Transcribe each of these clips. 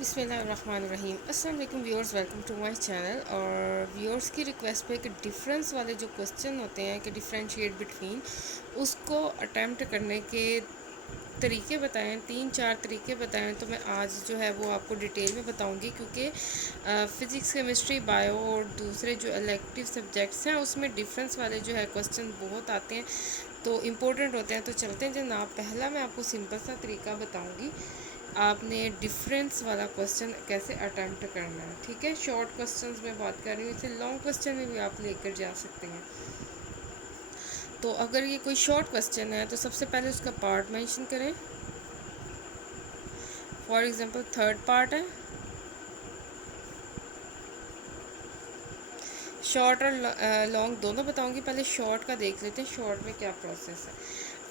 बिस्मिल्लाहिर्रहमानिर्रहीम। अस्सलाम वालेकुम viewers, welcome to my channel. और व्यूअर्स की रिक्वेस्ट पे कि डिफरेंस वाले जो क्वेश्चन होते हैं कि डिफरेंशिएट बिटवीन, उसको अटेम्प्ट करने के तरीके बताएं, 3-4 तरीके बताएं। तो मैं आज जो है वो आपको डिटेल में बताऊंगी, क्योंकि फ़िज़िक्स, केमिस्ट्री, बायो और दूसरे जो इलेक्टिव सब्जेक्ट्स हैं उसमें डिफरेंस वाले जो है क्वेश्चन बहुत आते हैं, तो इम्पोर्टेंट होते हैं। तो चलते हैं जनाब, पहला मैं आपको सिंपल सा तरीका बताऊंगी। आपने डिफरेंस वाला क्वेश्चन कैसे अटेम्प्ट करना है, ठीक है। शॉर्ट क्वेश्चंस में बात कर रही हूँ, इसे लॉन्ग क्वेश्चन में भी आप लेकर जा सकते हैं। तो अगर ये कोई शॉर्ट क्वेश्चन है तो सबसे पहले उसका पार्ट मेंशन करें। फॉर एग्जांपल थर्ड पार्ट है। शॉर्ट और लॉन्ग दोनों बताऊंगी, पहले शॉर्ट का देख लेते हैं शॉर्ट में क्या प्रोसेस है।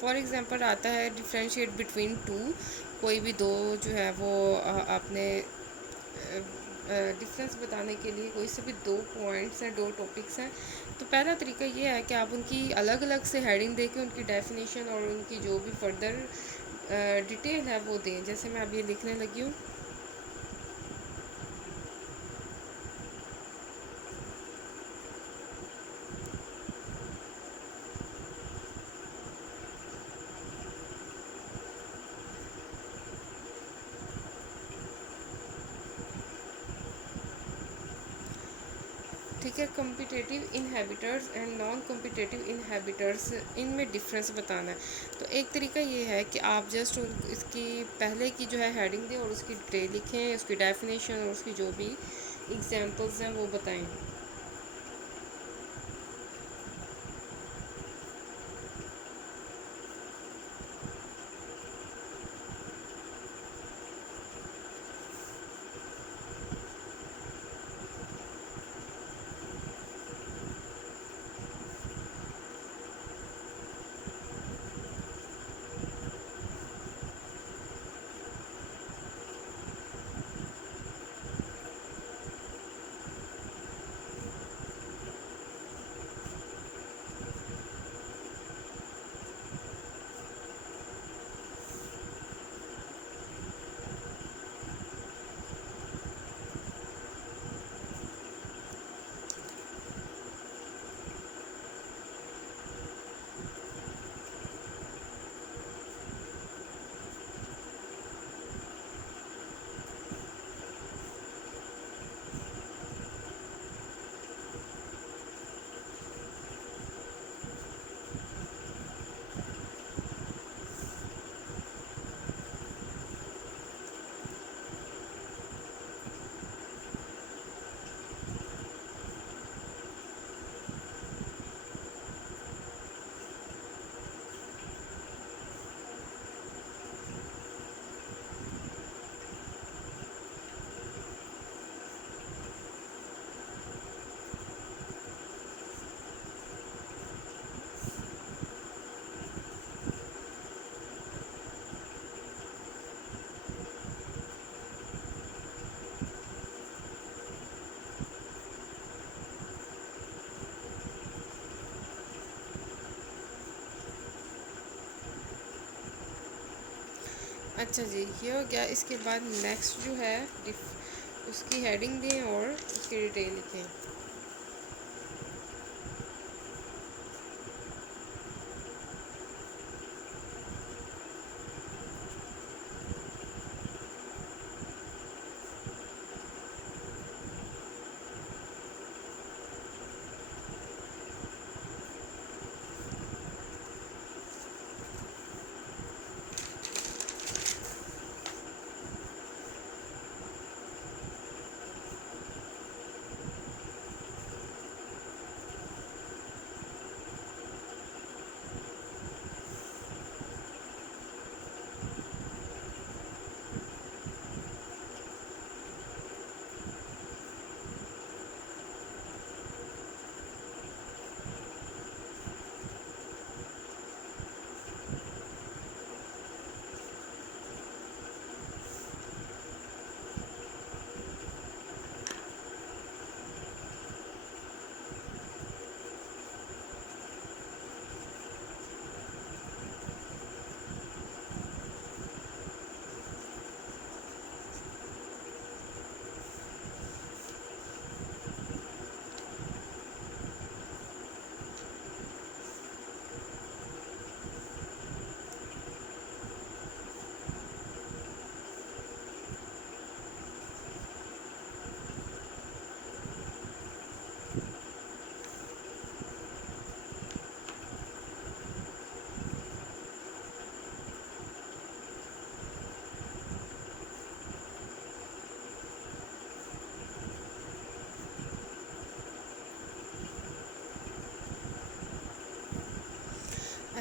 फॉर एग्जांपल आता है डिफ्रेंशिएट बिटवीन टू। कोई भी दो जो है वो आपने डिफरेंस बताने के लिए कोई से भी दो पॉइंट्स हैं, दो टॉपिक्स हैं। तो पहला तरीका ये है कि आप उनकी अलग अलग से हेडिंग देके उनकी डेफिनेशन और उनकी जो भी फर्दर डिटेल है वो दें। जैसे मैं अभी लिखने लगी हूँ। ठीक है, competitive inhibitors and non competitive inhibitors, इनमें डिफरेंस बताना है। तो एक तरीका ये है कि आप जस्ट इसकी पहले की जो है हेडिंग दें और उसकी डिटेल लिखें, उसकी डेफिनेशन और उसकी जो भी एग्जांपल्स हैं वो बताएं। अच्छा जी, ये हो गया। इसके बाद नेक्स्ट जो है उसकी हेडिंग दें और उसकी डिटेल लिखें।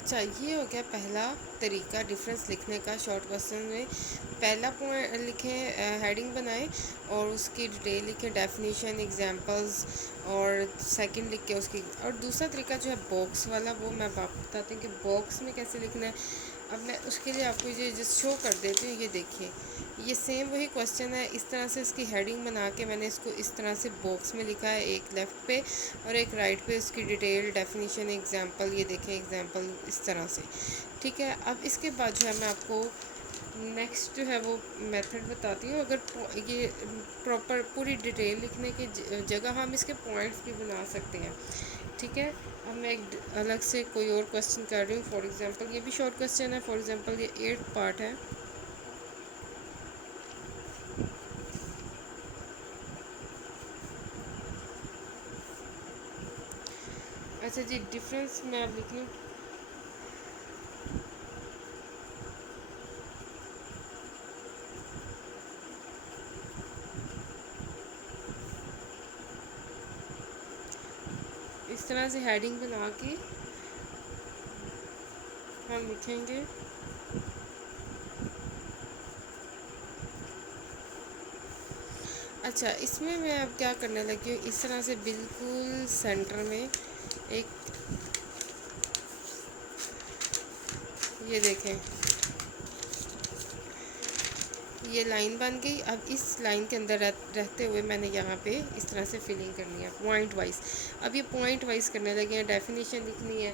अच्छा, ये हो गया पहला तरीका डिफरेंस लिखने का शॉर्ट क्वेश्चन में। पहला पॉइंट लिखें, हेडिंग बनाएं और उसकी डिटेल लिखें, डेफिनेशन, एग्जांपल्स, और सेकंड लिख के उसकी। और दूसरा तरीका जो है बॉक्स वाला, वो मैं आपको बताती हूँ कि बॉक्स में कैसे लिखना है। अब मैं उसके लिए आपको ये जस्ट शो कर देती हूँ। ये देखिए, ये सेम वही क्वेश्चन है। इस तरह से इसकी हेडिंग बना के मैंने इसको इस तरह से बॉक्स में लिखा है, एक लेफ़्ट पे और एक राइट पे उसकी डिटेल, डेफिनेशन, एग्जांपल। ये देखें एग्जांपल इस तरह से, ठीक है। अब इसके बाद जो है मैं आपको नेक्स्ट जो है वो मेथड बताती हूँ। अगर ये प्रॉपर पूरी डिटेल लिखने की जगह हम इसके पॉइंट्स भी बना सकते हैं, ठीक है। अब मैं एक अलग से कोई और क्वेश्चन कर रही हूँ। फॉर एग्जांपल ये भी शॉर्ट क्वेश्चन है। फॉर एग्जांपल ये 8th पार्ट है। अच्छा जी, डिफरेंस मैं अब लिख लूँ। इस तरह से हेडिंग बना के हम लिखेंगे। अच्छा, इसमें मैं अब क्या करने लगी हूँ, इस तरह से बिल्कुल सेंटर में एक, ये देखें, ये लाइन बन गई। अब इस लाइन के अंदर रहते हुए मैंने यहाँ पे इस तरह से फिलिंग करनी है पॉइंट वाइज। अब ये पॉइंट वाइज करने लगे हैं, डेफिनेशन लिखनी है,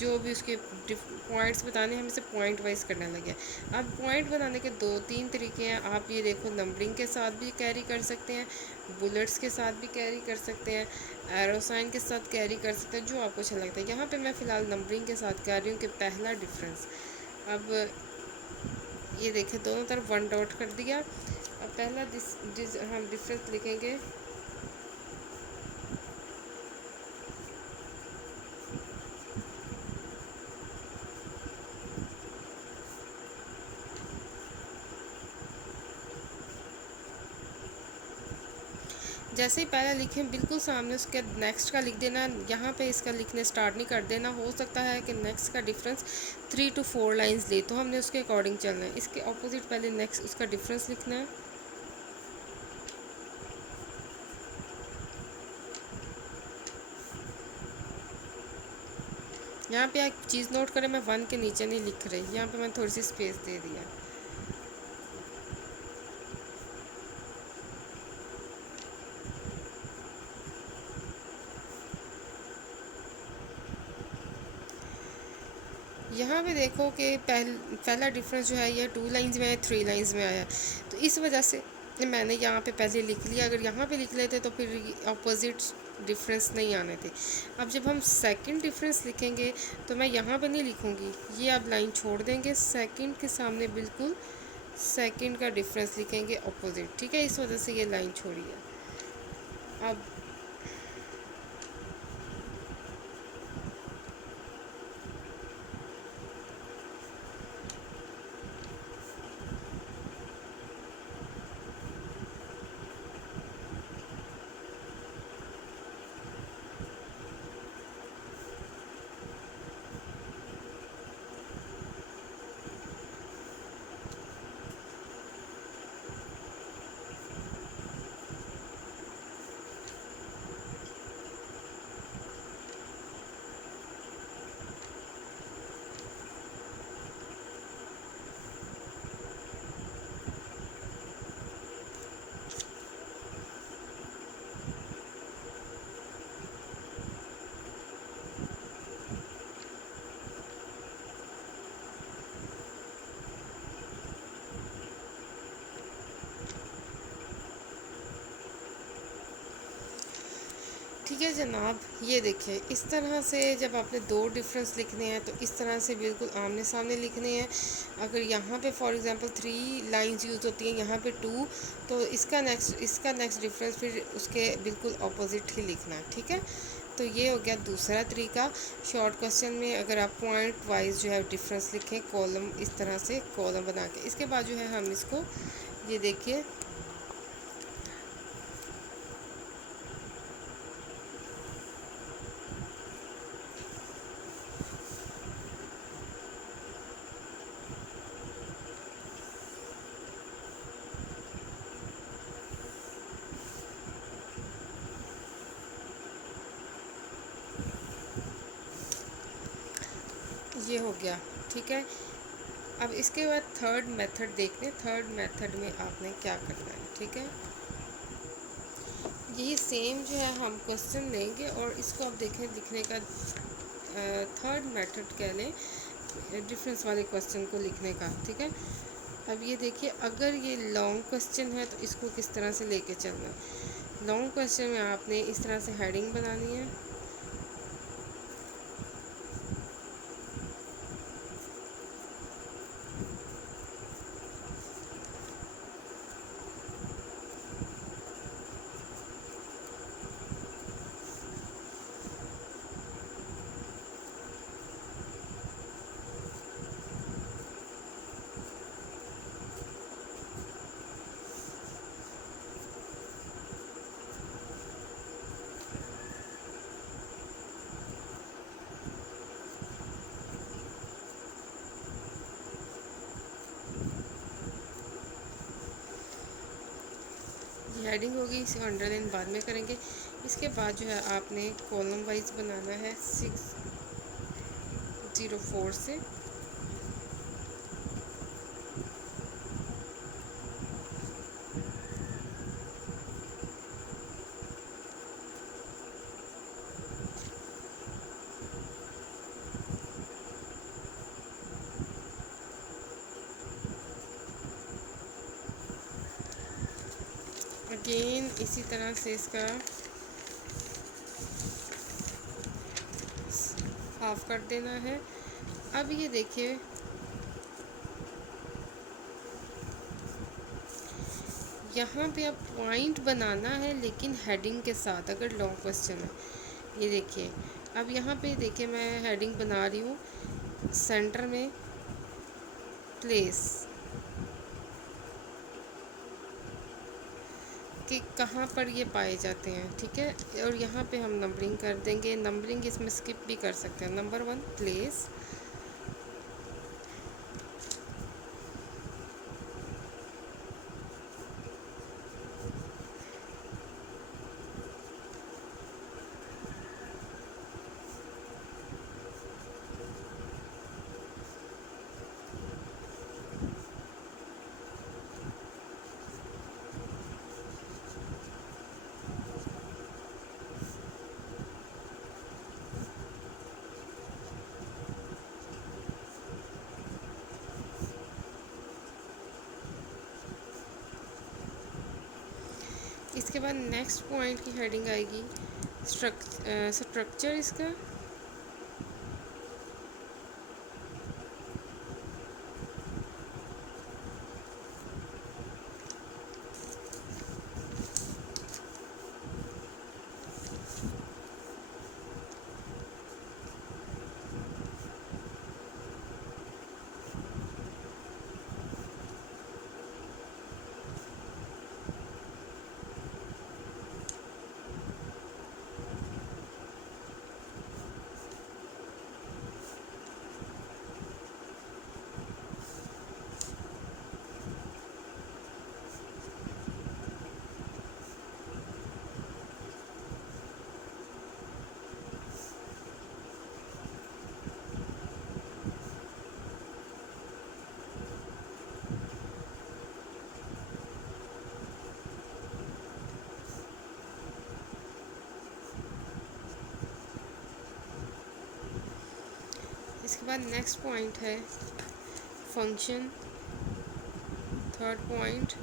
जो भी उसके पॉइंट्स बताने हैं, हम इसे पॉइंट वाइज करने लगे हैं। अब पॉइंट बनाने के 2-3 तरीके हैं। आप ये देखो, नंबरिंग के साथ भी कैरी कर सकते हैं, बुलेट्स के साथ भी कैरी कर सकते हैं, एरो साइन के साथ कैरी कर सकते हैं, जो आपको अच्छा लगता है। यहाँ पे मैं फ़िलहाल नंबरिंग के साथ कह रही हूँ कि पहला डिफरेंस। अब ये देखें, दोनों तरफ 1 डॉट कर दिया। अब पहला हम डिफरेंस लिखेंगे। जैसे ही पहला लिखें, बिल्कुल सामने उसके नेक्स्ट का लिख देना। यहाँ पे इसका लिखने स्टार्ट नहीं कर देना। हो सकता है कि नेक्स्ट का डिफरेंस 3 to 4 लाइंस ले, तो हमने उसके अकॉर्डिंग चलना है। इसके ऑपोजिट पहले नेक्स्ट उसका डिफरेंस लिखना है। यहाँ पे एक चीज़ नोट करें, मैं 1 के नीचे नहीं लिख रही, यहाँ पे मैंने थोड़ी सी स्पेस दे दिया। यहाँ पे देखो कि पहला डिफरेंस जो है ये 2 लाइंस में है, 3 लाइंस में आया। तो इस वजह से मैंने यहाँ पे पहले लिख लिया। अगर यहाँ पे लिख लेते तो फिर अपोजिट डिफरेंस नहीं आने थे। अब जब हम सेकंड डिफरेंस लिखेंगे तो मैं यहाँ पे नहीं लिखूँगी, ये अब लाइन छोड़ देंगे, सेकंड के सामने बिल्कुल सेकंड का डिफरेंस लिखेंगे अपोजिट, ठीक है। इस वजह से ये लाइन छोड़ी है। अब ठीक है जनाब, ये देखिए, इस तरह से जब आपने 2 डिफरेंस लिखने हैं तो इस तरह से बिल्कुल आमने सामने लिखने हैं। अगर यहाँ पे फॉर एग्जांपल 3 लाइंस यूज़ होती हैं, यहाँ पे 2, तो इसका नेक्स्ट डिफरेंस फिर उसके बिल्कुल अपोजिट ही लिखना है, ठीक है। तो ये हो गया दूसरा तरीका शॉर्ट क्वेश्चन में। अगर आप पॉइंट वाइज जो है डिफरेंस लिखें, कॉलम, इस तरह से कॉलम बना के। इसके बाद जो है हम इसको, ये देखिए, ये हो गया, ठीक है। अब इसके बाद थर्ड मेथड देखते हैं। थर्ड मेथड में आपने क्या करना है, ठीक है। यही सेम जो है हम क्वेश्चन लेंगे और इसको आप देखें लिखने का थर्ड मेथड कह लें, डिफरेंस वाले क्वेश्चन को लिखने का, ठीक है। अब ये देखिए, अगर ये लॉन्ग क्वेश्चन है तो इसको किस तरह से लेके चलना है। लॉन्ग क्वेश्चन में आपने इस तरह से हेडिंग बनानी है, ये हेडिंग होगी, इसे अंडरलाइन बाद में करेंगे। इसके बाद जो है आपने कॉलम वाइज बनाना है 604 से। अगेन इसी तरह से इसका हाफ कर देना है। अब ये देखिए, यहाँ पे आप पॉइंट बनाना है लेकिन हेडिंग के साथ, अगर लॉन्ग क्वेश्चन है। ये देखिए, अब यहाँ पे देखिए मैं हेडिंग बना रही हूँ सेंटर में प्लेस, कि कहाँ पर ये पाए जाते हैं, ठीक है। और यहाँ पे हम नंबरिंग कर देंगे। नंबरिंग इसमें स्किप भी कर सकते हैं। नंबर 1 प्लेस, इसके बाद नेक्स्ट पॉइंट की हेडिंग आएगी स्ट्रक्चर इसका। इसके बाद नेक्स्ट पॉइंट है फंक्शन, थर्ड पॉइंट।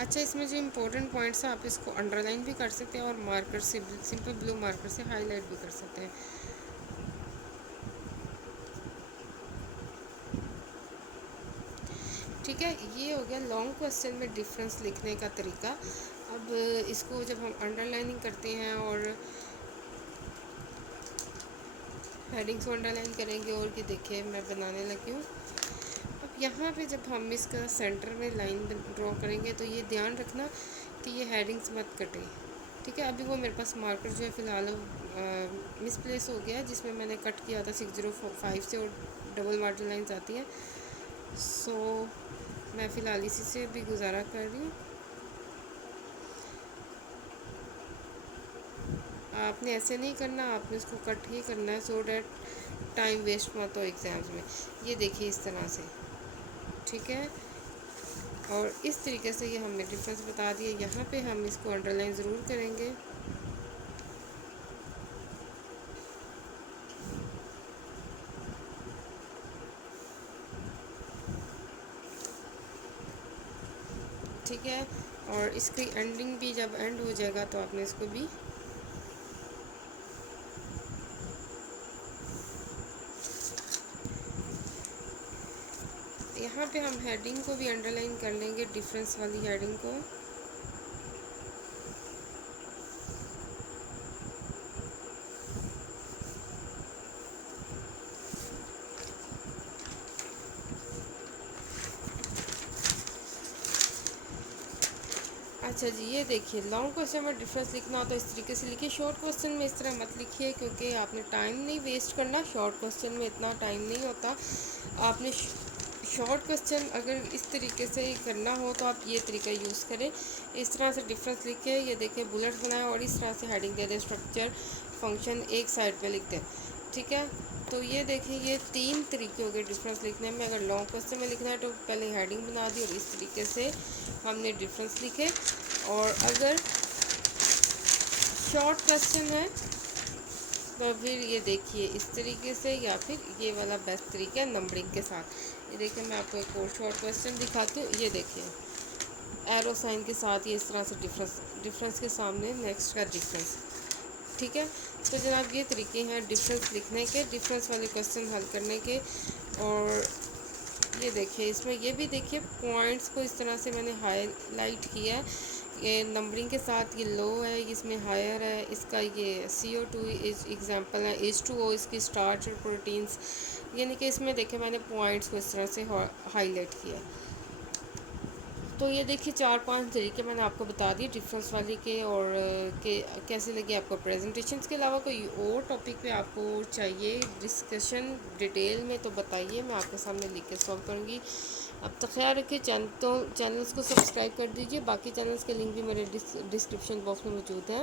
अच्छा, इसमें जो इम्पोर्टेंट पॉइंट्स हैं आप इसको अंडरलाइन भी कर सकते हैं और मार्कर से, सिंपल ब्लू मार्कर से हाईलाइट भी कर सकते हैं। ठीक है, ये हो गया लॉन्ग क्वेश्चन में डिफरेंस लिखने का तरीका। अब इसको जब हम अंडरलाइनिंग करते हैं और हेडिंग्स को अंडरलाइन करेंगे, और कि देखिए मैं बनाने लगी हूँ। अब यहाँ पे जब हम इसका सेंटर में लाइन ड्रॉ करेंगे तो ये ध्यान रखना कि ये हेडिंग्स मत कटे। ठीक है, अभी वो मेरे पास मार्कर जो है फ़िलहाल मिसप्लेस हो गया है, जिसमें मैंने कट किया था 605 से, और डबल वाटर लाइन्स आती हैं। सो मैं फ़िलहाल इसी से भी गुजारा कर रही हूँ। आपने ऐसे नहीं करना, आपने इसको कट ही करना है, सो डैट टाइम वेस्ट मत हो एग्ज़ाम्स में। ये देखिए इस तरह से, ठीक है। और इस तरीके से ये हमने डिफरेंस बता दिए। यहाँ पे हम इसको अंडरलाइन ज़रूर करेंगे। ठीक है, और इसकी एंडिंग भी जब एंड हो जाएगा तो आपने इसको भी यहाँ पे हम हेडिंग को भी अंडरलाइन कर लेंगे, डिफरेंस वाली हेडिंग को। अच्छा जी, ये देखिए लॉन्ग क्वेश्चन में डिफरेंस लिखना हो तो इस तरीके से लिखिए। शॉर्ट क्वेश्चन में इस तरह मत लिखिए, क्योंकि आपने टाइम नहीं वेस्ट करना। शॉर्ट क्वेश्चन में इतना टाइम नहीं होता। आपने शॉर्ट क्वेश्चन अगर इस तरीके से करना हो तो आप ये तरीका यूज़ करें। इस तरह से डिफरेंस लिखे, ये देखिए बुलेट्स बनाए, और इस तरह से हेडिंग दे दें, स्ट्रक्चर फंक्शन एक साइड पे लिख दें। ठीक है, तो ये देखिए ये 3 तरीके हो गए डिफरेंस लिखने में। अगर लॉन्ग क्वेश्चन में लिखना है तो पहले हेडिंग बना दी और इस तरीके से हमने डिफरेंस लिखे। और अगर शॉर्ट क्वेश्चन है तो फिर ये देखिए इस तरीके से, या फिर ये वाला बेस्ट तरीका है नंबरिंग के साथ। ये देखिए मैं आपको एक और शॉर्ट क्वेश्चन दिखाती हूँ। ये देखिए एरो साइन के साथ ये इस तरह से डिफरेंस के सामने नेक्स्ट का डिफरेंस। ठीक है, तो जनाब ये तरीके हैं डिफरेंस लिखने के, डिफरेंस वाले क्वेश्चन हल करने के। और ये देखिए इसमें ये भी देखिए पॉइंट्स को इस तरह से मैंने हाईलाइट किया है। ये नंबरिंग के साथ ये लो है, इसमें हायर है। इसका ये CO2 एग्जांपल है, H2O इसकी स्टार्च और प्रोटीन्स, यानी कि इसमें देखिए मैंने पॉइंट्स को इस तरह से हाईलाइट किया है। तो ये देखिए 4-5 तरीके मैंने आपको बता दिए डिफरेंस वाले के। और के कैसे लगे आपको प्रेजेंटेशंस के अलावा कोई और टॉपिक पे आपको चाहिए डिस्कशन डिटेल में तो बताइए, मैं आपके सामने लिख के सॉल्व करूँगी। अब तक ख्याल रखिए, चैनल्स को सब्सक्राइब कर दीजिए। बाकी चैनल्स के लिंक भी मेरे डिस्क्रिप्शन बॉक्स में मौजूद हैं।